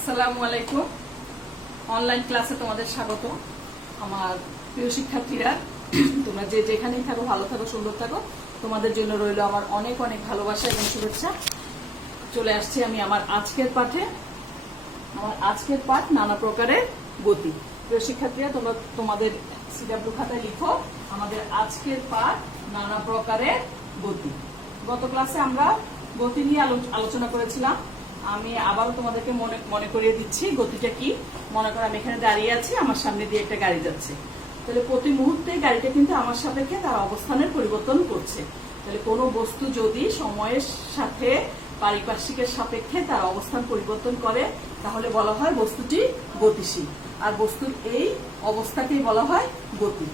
আসসালামু আলাইকুম। অনলাইন ক্লাসে তোমাদের স্বাগত। আমার প্রিয় শিক্ষার্থীরা, তোমরা যে যেখানেই থাকো ভালো থাকো, সুন্দর থাকো। তোমাদের জন্য রইল আমার অনেক অনেক ভালোবাসা এবং শুভেচ্ছা। চলে আসছি আমি আমার আজকের পাঠে। আমার আজকের পাঠ নানা প্রকারের গতি। প্রিয় শিক্ষার্থীরা, তোমরা তোমাদের সিডাব্লিউ খাতায় লিখো আমাদের আজকের পাঠ নানা প্রকারের গতি। গত ক্লাসে আমরা গতি নিয়ে আলোচনা করেছিলাম। আমি আবারও তোমাদেরকে মনে করিয়ে দিচ্ছি গতিটা কি। মনে করো আমি এখানে দাঁড়িয়ে আছি, আমার সামনে দিয়ে একটা গাড়ি যাচ্ছে। তাহলে প্রতি মুহূর্তে গাড়িটা কিন্তু আমার সাপেক্ষে তার অবস্থানের পরিবর্তন করছে। তাহলে কোনো বস্তু যদি সময়ের সাথে পারিপার্শ্বিকের সাপেক্ষে তার অবস্থান পরিবর্তন করে তাহলে বলা হয় বস্তুটি গতিশীল। আর বস্তুর এই অবস্থাকেই বলা হয় গতি।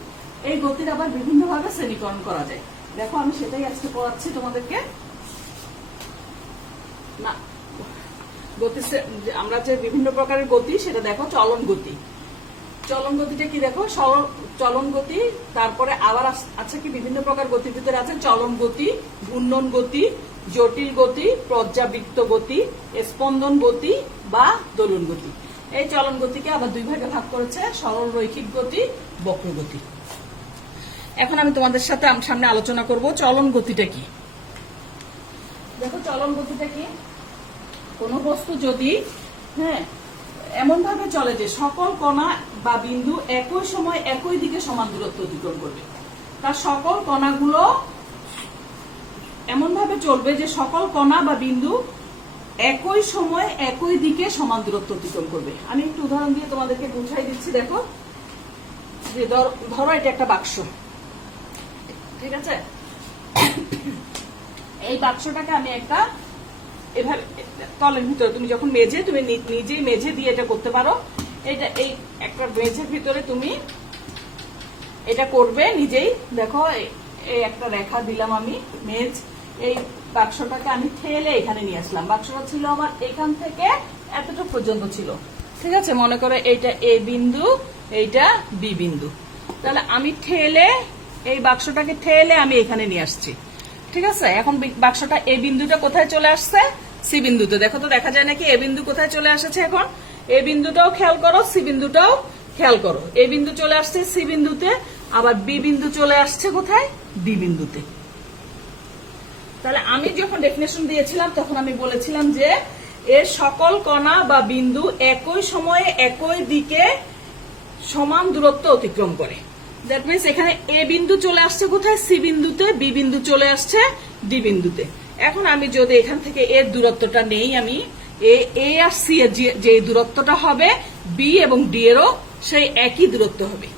এই গতির আবার বিভিন্নভাবে শ্রেণীকরণ করা যায়। দেখো আমি সেটাই আজকে পড়াচ্ছি তোমাদেরকে। না, গতি আমরা যে বিভিন্ন প্রকারের গতি সেটা দেখো চলন গতি। চলন গতিটা কি দেখো, চলন গতি, তারপরে আবার আছে কি বিভিন্ন প্রকার গতির ভিতরে আছে চলন গতি, ঘূর্ণন গতি, জটিল গতি, পর্যাবৃত্ত গতি, স্পন্দন গতি বা দোলন গতি। এই চলন গতিকে আবার দুই ভাগে ভাগ করেছে, সরল রৈখিক গতি, বক্র গতি। এখন আমি তোমাদের সাথে সামনে আলোচনা করব চলন গতিটা কি। দেখো চলন গতিটা কি, কোন বস্তু যদি এমন ভাবে চলে যে সকল কণা বা বিন্দু একই সময় একই দিকে সমান দূরত্ব অতিক্রম করবে। তার সকল কণাগুলো এমন ভাবে চলবে যে সকল কণা বা বিন্দু একই সময় একই দিকে সমান দূরত্ব অতিক্রম করবে। আমি একটু উদাহরণ দিয়ে তোমাদেরকে বুঝাই দিচ্ছি। দেখো যে ধরো এটা একটা বাক্স, ঠিক আছে। এই বাক্সটাকে আমি একটা এভাবে তলের ভিতরে, তুমি যখন তুমি নিজেই মেঝে দিয়ে এটা করতে পারো। এটা এই একটা মেঝের ভিতরে তুমি এটা করবে নিজেই। দেখো এই একটা রেখা দিলাম আমি মেঝ, এই বাক্সটাকে আমি ঠেলে এখানে নিয়ে আসলাম। বাক্সটা ছিল আমার এখান থেকে এতটুকু পর্যন্ত ছিল, ঠিক আছে। মনে করো এইটা এ বিন্দু, এইটা বি বিন্দু। তাহলে আমি ঠেলে এই বাক্সটাকে ঠেলে আমি এখানে নিয়ে আসছি, ঠিক আছে। এখন বাক্সটা এ বিন্দুটা কোথায় চলে আসছে? সি বিন্দুতে। দেখো তো দেখা যায় নাকি এ বিন্দু কোথায় চলে আসছে? এখন এ বিন্দুটাও খেয়াল করো, সি বিন্দুটাও খেয়াল করো। এ বিন্দু চলে আসছে সি বিন্দুতে, আবার বি বিন্দু চলে আসছে কোথায়? ডি বিন্দুতে। তাহলে আমি যখন ডেফিনেশন দিয়েছিলাম তখন আমি বলেছিলাম যে এর সকল কণা বা বিন্দু একই সময়ে একই দিকে সমান দূরত্ব অতিক্রম করে। দ্যাট মিনস এখানে এ বিন্দু চলে আসছে কোথায়? সি বিন্দুতে, বি বিন্দু চলে আসছে ডি বিন্দুতে। এখন আমি যদি এখান থেকে এর দূরত্বটা নেই, আমি এ আর সি এর যে দূরত্বটা হবে বি এবং ডি এরও সেই একই দূরত্ব হবে।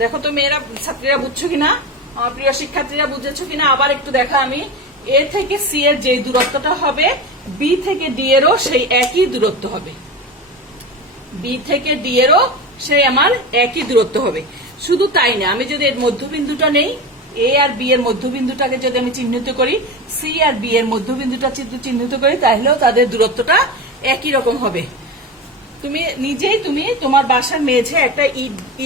দেখো তো মেয়েরা, ছাত্রীরা বুঝছো কিনা, আমার প্রিয় শিক্ষার্থীরা বুঝেছো কিনা? আবার একটু দেখা, আমি এ থেকে সি এর যে দূরত্বটা হবে বি থেকে ডি এরও সেই একই দূরত্ব হবে। বি থেকে ডি এরও সেই আমার একই দূরত্ব হবে। শুধু তাই না, আমি যদি এর মধ্যবিন্দুটা নেই, এ আর বি এর মধ্যবিন্দুটাকে যদি আমি চিহ্নিত করি, সি আর বি এর মধ্যবিন্দুটা চিহ্নিত করি, তাহলেও তাদের দূরত্বটা একই রকম হবে। তুমি নিজেই তোমার বাসার মেঝে একটা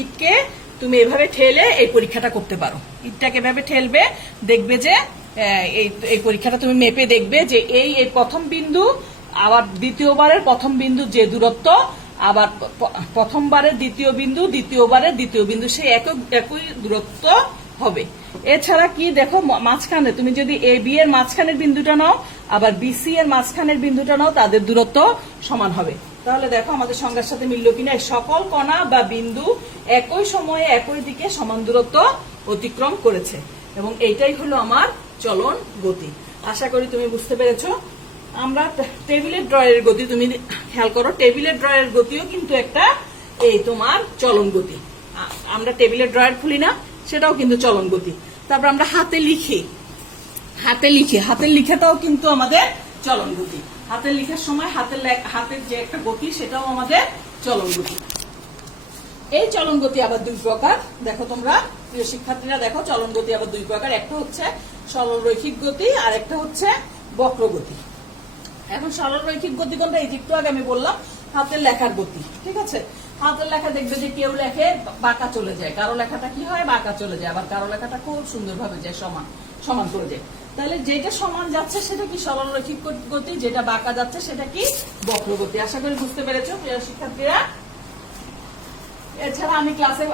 ইটকে তুমি এভাবে ঠেলে এই পরীক্ষাটা করতে পারো। ইটটাকে এভাবে ঠেলবে, দেখবে যে এই পরীক্ষাটা তুমি মেপে দেখবে যে এই প্রথম বিন্দু আবার দ্বিতীয়বারের প্রথম বিন্দু যে দূরত্ব, আবার প্রথমবারের দ্বিতীয় বিন্দু, দ্বিতীয়বারের দ্বিতীয় বিন্দু সেই একই দূরত্ব হবে। এছাড়া কি দেখো, মাঝখানে তুমি যদি এ বি এর মাঝখানের বিন্দুটা নাও, আবার বি সি এর মাঝখানের বিন্দুটা নাও, তাদের দূরত্ব সমান হবে। তাহলে দেখো আমাদের সংজ্ঞার সাথে মিলল কিনা। সকল কণা বা বিন্দু একই সময়ে একই দিকে সমান দূরত্ব অতিক্রম করেছে, এবং এইটাই হলো আমার চলন গতি। আশা করি তুমি বুঝতে পেরেছো। আমরা টেবিলের ড্রয়ের গতি তুমি খেয়াল করো, টেবিলের ড্রয়ের গতিও কিন্তু একটা এই তোমার চলন গতি। আমরা টেবিলের ড্রয়ার খুলি না, সেটাও কিন্তু চলন গতি। তারপর আমরা হাতে লিখি, হাতের লিখাটাও কিন্তু আমাদের চলন গতি। হাতের লিখার সময় হাতের যে একটা গতি, সেটাও আমাদের চলন গতি। এই চলন গতি আবার দুই প্রকার। দেখো তোমরা প্রিয় শিক্ষার্থীরা, দেখো চলন গতি আবার দুই প্রকার। একটা হচ্ছে সরল রৈখিক গতি, আর একটা হচ্ছে বক্র গতি। এখন সরল রৈখিক গতি কোনটা? এই একটু আগে আমি বললাম হাতের লেখার গতি, ঠিক আছে। হাতের লেখা দেখবে যে কেউ লেখে বাঁকা চলে যায়, কারো লেখাটা কি হয়? বাঁকা চলে যায়, আবার কারো লেখাটা খুব সুন্দরভাবে যায়, সমান করে যায়। তাহলে যেটা সমান যাচ্ছে সেটা কি সরলরৈখিক গতি, যেটা বাঁকা যাচ্ছে সেটা কি বক্রগতি। আশা করি বুঝতে পেরেছো প্রিয় শিক্ষার্থীরা। এছাড়া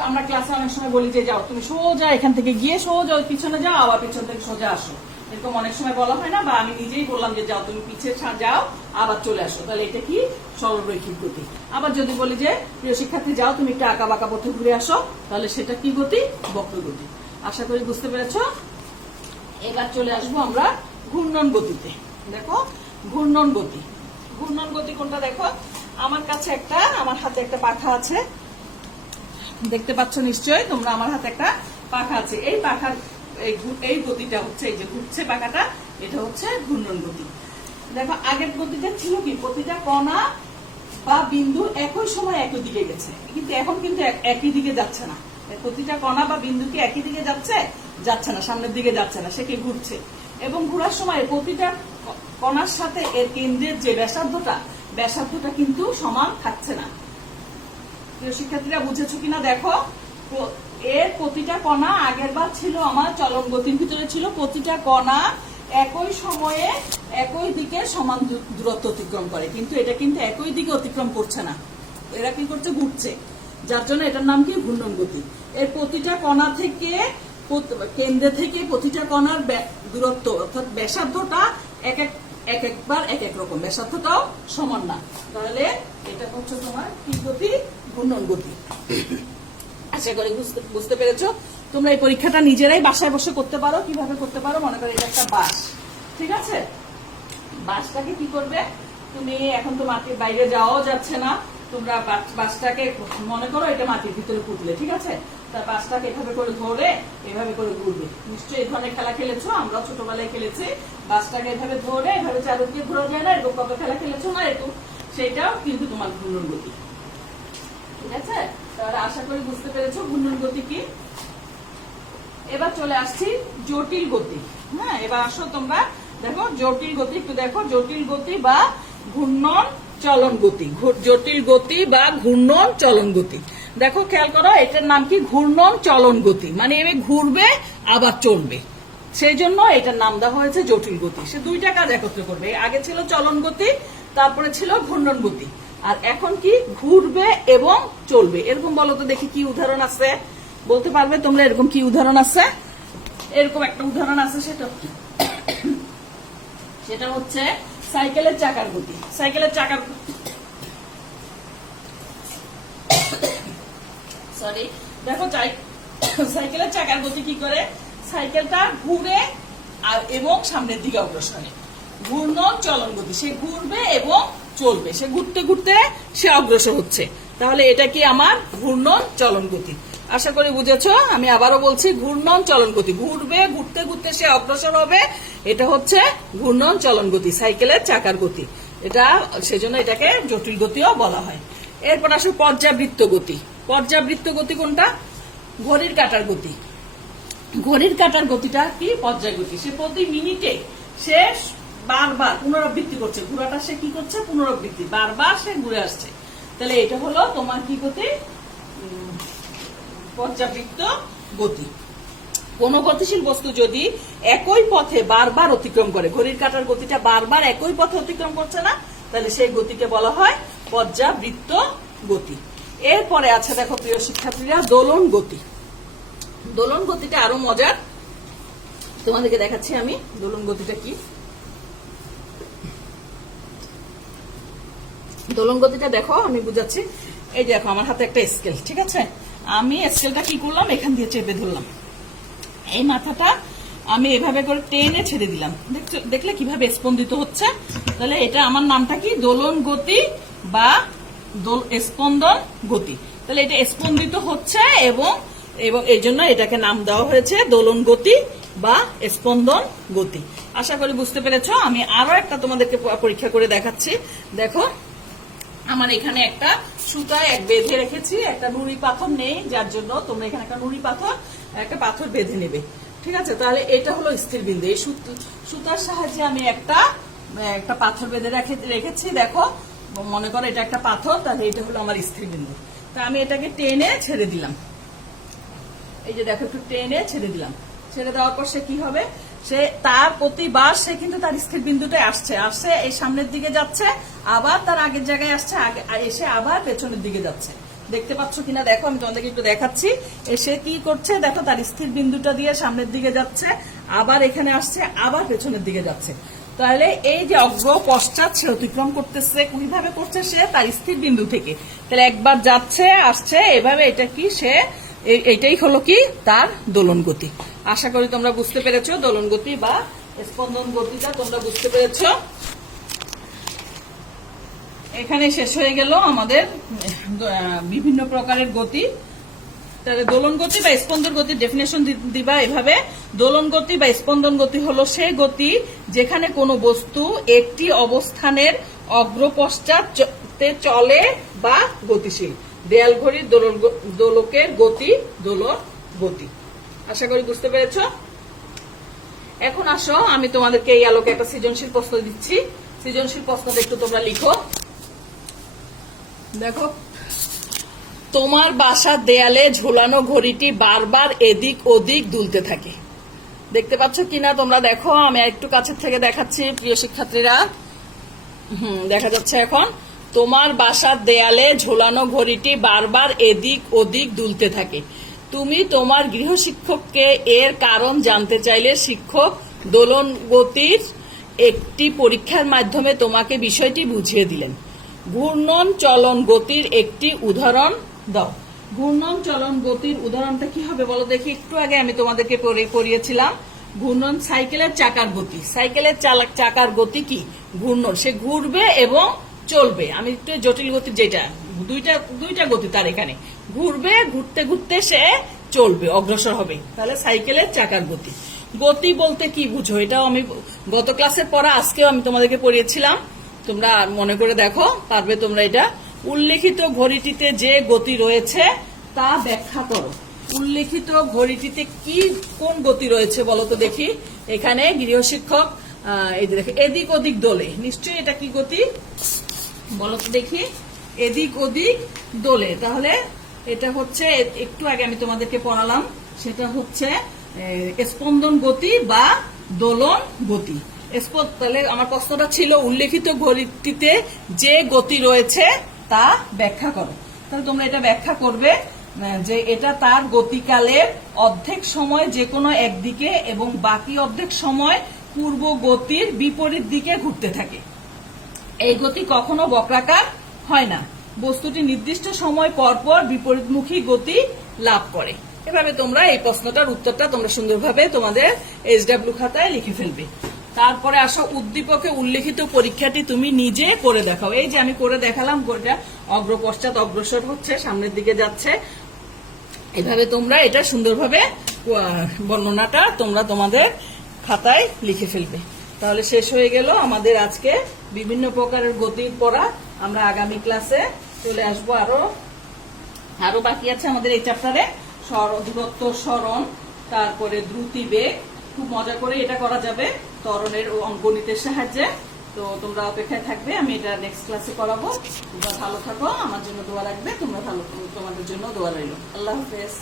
আমরা ক্লাসে অনেক সময় বলি যে যাও তুমি সোজা এখান থেকে গিয়ে সোজা ওই পিছনে যাও, আবার পিছন থেকে সোজা আসো, এরকম অনেক সময় বলা হয় না, বা আমি নিজেই বললাম যে যাও তুমি পিছিয়ে যাও আবার চলে আসো, তাহলে এটা কি সরলরৈখিক গতি। আবার যদি বলি যে প্রিয় শিক্ষার্থী যাও তুমি একটা আঁকা বাঁকা পথে ঘুরে আসো, তাহলে সেটা কি গতি, বক্রগতি। আশা করি বুঝতে পেরেছো। এবার চলে আসবো আমরা ঘূর্ণন গতিতে। দেখো ঘূর্ণন গতি, ঘূর্ণন গতি কোনটা দেখো, আমার হাতে একটা পাখা আছে, দেখতে পাচ্ছ নিশ্চয়ই তোমরা, আমার হাতে একটা পাখা আছে। এই পাখার এই গতিটা হচ্ছে, এই যে ঘুরছে পাখাটা, এটা হচ্ছে ঘূর্ণন গতি। দেখো আগের গতিটা ছিল কি প্রতিটা কণা বা বিন্দু একই সময় একই দিকে গেছে, কিন্তু এখন কিন্তু একই দিকে যাচ্ছে না। প্রতিটা কণা বা বিন্দু কি একই দিকে যাচ্ছে না, সামনের দিকে যাচ্ছে না, সে কি ঘুরছে। এবং ঘোরার সময় প্রতিটা কণার সাথে এর কেন্দ্রের যে ব্যাসার্ধটা কিন্তু সমান থাকছে না। প্রিয় শিক্ষার্থীরা বুঝেছো কিনা দেখো, এর প্রতিটা কণা আগের বার ছিল আমার চলন গতির ভিতরে ছিল, প্রতিটা কণা একই সময়ে একই দিকে সমান দূরত্ব অতিক্রম করে, কিন্তু এটা কিন্তু একই দিকে অতিক্রম করছে না, এরা কি করছে, ঘুরছে, যার জন্য এটার নাম কি ঘূর্ণন গতি। এর প্রতিটা কণা থেকে কেন্দ্রে থেকে প্রতিটা কণার দূরত্ব অর্থাৎ ব্যাসার্ধটা একবার এক এক রকম, ব্যাসার্ধটাও সমান না, তাহলে এটা হচ্ছে তোমার কি গতি, ঘূর্ণন গতি। আশা করি বুঝতে পেরেছো। তোমরা এই পরীক্ষাটা নিজেরাই বাসায় বসে করতে পারো। কিভাবে করতে পারো, মনে করো এটা একটা বাঁশ, ঠিক আছে, বাঁশটাকে কি করবে তুমি, এখন তো মাটির বাইরে যাওয়াও যাচ্ছে না, তোমরা বাঁশটাকে মনে করো এটা মাটির ভিতরে পুঁতলে, ঠিক আছে, তার বাঁশটাকে এভাবে করে ধরে এভাবে করে ঘুরবে। নিশ্চয়ই এই ধরনের খেলা খেলেছো, আমরা ছোটবেলায় খেলেছি, বাঁশটাকে এভাবে ধরে এভাবে চারদিকে ঘোরা যায় না, এরকম কত খেলা খেলেছো না, এরকম, সেটাও কিন্তু তোমার ঘূর্ণন গতি, ঠিক আছে। তাহলে আশা করি বুঝতে পেরেছো ঘূর্ণন গতি কি। এবার চলে আসছি জটিল গতি। হ্যাঁ, এবার আসো তোমরা দেখো জটিল গতি, একটু দেখো জটিল গতি বা ঘূর্ণন চলন গতি, জটিল গতি বা ঘূর্ণন চলন গতি। দেখো খেয়াল করো, এটার নাম কি ঘূর্ণন চলন গতি, মানে এমনি ঘুরবে আবার চলবে, সেই জন্য এটার নাম দেওয়া হয়েছে জটিল গতি। সে দুইটা কাজ একত্রে করবে, আগে ছিল চলন গতি, তারপরে ছিল ঘূর্ণন গতি, আর এখন কি ঘুরবে এবং চলবে। এরকম বলো তো দেখি কি উদাহরণ আছে, বলতে পারবে তোমরা এরকম কি উদাহরণ আছে? এরকম একটা উদাহরণ আছে, সেটা হচ্ছে সাইকেলের চাকার গতি। সাইকেলের চাকার দেখো সাইকেলের চাকার গতি কি করে, সাইকেলটা ঘুরে এবং সামনের দিকে অগ্রসর হয়, ঘূর্ণন চলন গতি, সে ঘুরবে এবং চলবে, সে ঘুরতে ঘুরতে সে অগ্রসর হচ্ছে, তাহলে এটা কি আমার ঘূর্ণন চলন গতি। আশা করি বুঝেছো। আমি আবারও বলছি ঘূর্ণন চলন গতি, ঘুরবে, ঘুরতে ঘুরতে সে অগ্রসর হবে, এটা হচ্ছে ঘূর্ণন চলন গতি, সাইকেলের চাকার গতি, এটা সেজন্য এটাকে জটিল গতিও বলা হয়। এরপর আসো পর্যাবৃত্ত গতি। পর্যাবৃত্ত গতি কোনটা, ঘড়ির কাঁটার গতি। ঘড়ির কাঁটার গতিটা কি পর্যায় গতি, সে প্রতি মিনিটে সে বারবার পুনরাবৃত্তি করছে, ঘোরাটা সে কি করছে, পুনরাবৃত্তি, বারবার সে ঘুরে আসছে, তাহলে এটা হলো তোমার কি গতি, পর্যাবৃত্ত গতি। কোন গতিশীল বস্তু যদি একই পথে বারবার অতিক্রম করে, ঘড়ির কাঁটার গতিটা বারবার একই পথে অতিক্রম করছে না, তাহলে সেই গতিকে বলা হয় পর্যাবৃত্ত গতি। এরপরে আছে দেখো প্রিয় শিক্ষার্থীরা দোলন গতি। দোলন গতিটা আরো মজার, তোমাদেরকে দেখাচ্ছি আমি দোলন গতিটা কি। দোলন গতিটা দেখো আমি বুঝাচ্ছি, এই দেখো আমার হাতে একটা স্কেল, ঠিক আছে, আমি স্কেলটা কি করলাম, এখান দিয়ে চেপে ধরলাম, এই মাথাটা আমি এভাবে করে টেনে ছেড়ে দিলাম, দেখলে কিভাবে স্পন্দিত হচ্ছে, তাহলে এটা আমার নামটা কি দোলন গতি বা স্পন্দন গতি। তাহলে এটা স্পন্দিত হচ্ছে এবং এই জন্য এটাকে নাম দেওয়া হয়েছে দোলন গতি বা স্পন্দন গতি। আশা করি বুঝতে পেরেছো। আমি আরো একটা তোমাদেরকে পরীক্ষা করে দেখাচ্ছি। দেখো আমার এখানে একটা সুতায় বেঁধে রেখেছি, একটা নুড়ি পাথর নেই, যার জন্য তোমরা এখানে একটা নুড়ি পাথর একটা পাথর বেঁধে নেবে, ঠিক আছে। তাহলে এটা হলো স্থির বিন্দু, এই সুতার সাহায্যে আমি একটা পাথর বেঁধে রেখেছি। দেখো মনে করো এটা একটা পাথর, তাহলে এটা হলো আমার স্থির বিন্দু। তা আমি এটাকে টেনে ছেড়ে দিলাম, এই যে দেখো একটু টেনে ছেড়ে দিলাম, ছেড়ে দেওয়ার পর সে কি হবে, সে তার প্রতিবার সে কিন্তু তার স্থির বিন্দুতে আসছে আসছে এই সামনের দিকে যাচ্ছে, আবার তার আগের জায়গায় আসছে, এসে আবার পেছনের দিকে যাচ্ছে। দেখতে পাচ্ছ কিনা দেখো, আমি তোমাদেরকে একটু দেখাচ্ছি। এসে কি করছে দেখো, তার স্থির বিন্দুটা দিয়ে সামনের দিকে যাচ্ছে, আবার এখানে আসছে, আবার পেছনের দিকে যাচ্ছে। তাহলে এই যে অগ্র পশ্চাৎ সে অতিক্রম করতেছে, কিভাবে করছে সে তার স্থির বিন্দু থেকে। তাহলে একবার যাচ্ছে আসছে এভাবে, এটা কি সে এইটাই হলো কি তার দোলন গতি। আশা করি তোমরা বুঝতে পেরেছো দোলন গতি বা স্পন্দন গতিটা তোমরা বুঝতে পেরেছো। এখানে শেষ হয়ে গেল আমাদের বিভিন্ন প্রকারের গতি। তাহলে দোলন গতি বা স্পন্দন গতির ডেফিনেশন দিবা এভাবে। দোলন গতি বা স্পন্দন গতি হলো সেই গতি যেখানে কোনো বস্তু একটি অবস্থানের অগ্রপশ্চাতে চলে বা গতিশীল। দেয়াল ঘড়ির দোলকের গতি দোলন গতি। আশা করি বুঝতে পেরেছো। এখন আসো আমি তোমাদেরকে এই আলোকে একটা সৃজনশীল প্রশ্ন দিচ্ছি। সৃজনশীল প্রশ্নটা একটু তোমরা লিখো। দেখো, তোমার বাসার দেয়ালে ঝুলানো ঘড়িটি বারবার এদিক ওদিক দুলতে থাকে। দেখতে পাচ্ছ কিনা তোমরা দেখো, আমি একটু কাছের থেকে দেখাচ্ছি প্রিয় শিক্ষার্থীরা। দেখা যাচ্ছে এখন। তোমার বাসার দেয়ালে ঝোলানো ঘড়িটি বারবার এদিক ওদিক দুলতে থাকে। তুমি তোমার গৃহশিক্ষককে এর কারণ জানতে চাইলে শিক্ষক দোলন গতির একটি পরীক্ষার মাধ্যমে তোমাকে বিষয়টি বুঝিয়ে দিলেন। ঘূর্ণন চলন গতির একটি উদাহরণ দাও। ঘূর্ণন চলন গতির উদাহরণটা কি হবে বলো দেখি। একটু আগে আমি তোমাদেরকে পড়িয়েছিলাম ঘূর্ণন সাইকেলের চাকার গতি। সাইকেলের চাকার গতি কি? ঘূর্ণন, সে ঘুরবে এবং চলবে। আমি একটু জটিল গতির যেটা দুইটা গতি তার এখানে, ঘুরবে, ঘুরতে ঘুরতে সে চলবে, অগ্রসর হবে। তাহলে সাইকেলের চাকার গতি। গতি বলতে কি বুঝো, এটাও আমি গত ক্লাসের পড়া আজকেও আমি তোমাদেরকে পড়িয়েছিলাম। তোমরা মনে করে দেখো, পারবে তোমরা এটা। উল্লেখিত ঘড়িটিতে যে গতি রয়েছে তা ব্যাখ্যা করো। উল্লেখিত ঘড়িটিতে কোন গতি রয়েছে বলো তো দেখি। এখানে গৃহশিক্ষক এই যে দেখো এদিক ওদিক দোলে, নিশ্চয়ই এটা কি গতি বলো তো দেখি। এদিক ওদিক দোলে, তাহলে এটা হচ্ছে একটু আগে আমি তোমাদেরকে পড়ালাম, সেটা হচ্ছে স্পন্দন গতি বা দোলন গতি। তাহলে আমার প্রশ্নটা ছিল উল্লেখিত ঘড়িটিতে যে গতি রয়েছে তা ব্যাখ্যা করো। তাহলে তোমরা এটা ব্যাখ্যা করবে যে এটা তার গতিকালের অর্ধেক সময় যে কোনো একদিকে এবং বাকি অর্ধেক সময় পূর্ব গতির বিপরীত দিকে ঘুরতে থাকে। এই গতি কখনো বক্রাকার হয় না। বস্তুটি নির্দিষ্ট সময় পর পর বিপরীতমুখী গতি লাভ করে। এভাবে তোমরা এই প্রশ্নটার উত্তরটা তোমরা সুন্দরভাবে তোমাদের SW খাতায় লিখে ফেলবে। তারপরে আসো উদ্দীপকে উল্লেখিত পরীক্ষাটি তুমি নিজে করে দেখাও। এই যে আমি করে দেখালাম, ঘড়িটা অগ্র পশ্চাৎ অগ্রসর হচ্ছে, সামনের দিকে যাচ্ছে। এভাবে তোমরা এটা সুন্দরভাবে বর্ণনাটা তোমরা তোমাদের খাতায় লিখে ফেলবে। তাহলে শেষ হয়ে গেল আমাদের আজকে বিভিন্ন প্রকারের গতির পড়া। আমরা আগামী ক্লাসে চলে আসবো। আরো বাকি আছে আমাদের এই চ্যাপ্টারে দূরত্ব সরণ, তারপরে দ্রুতিবেগ। খুব মজা করে এটা করা যাবে ত্বরণের ও অঙ্কগণিতের সাহায্যে। তো তোমরা অপেক্ষায় থাকবে, আমি এটা নেক্সট ক্লাসে করাবো। তোমরা ভালো থাকো, আমার জন্য দোয়া রাখবে, তোমরা ভালো, তোমাদের জন্য দোয়া রইল। আল্লাহ হাফেজ।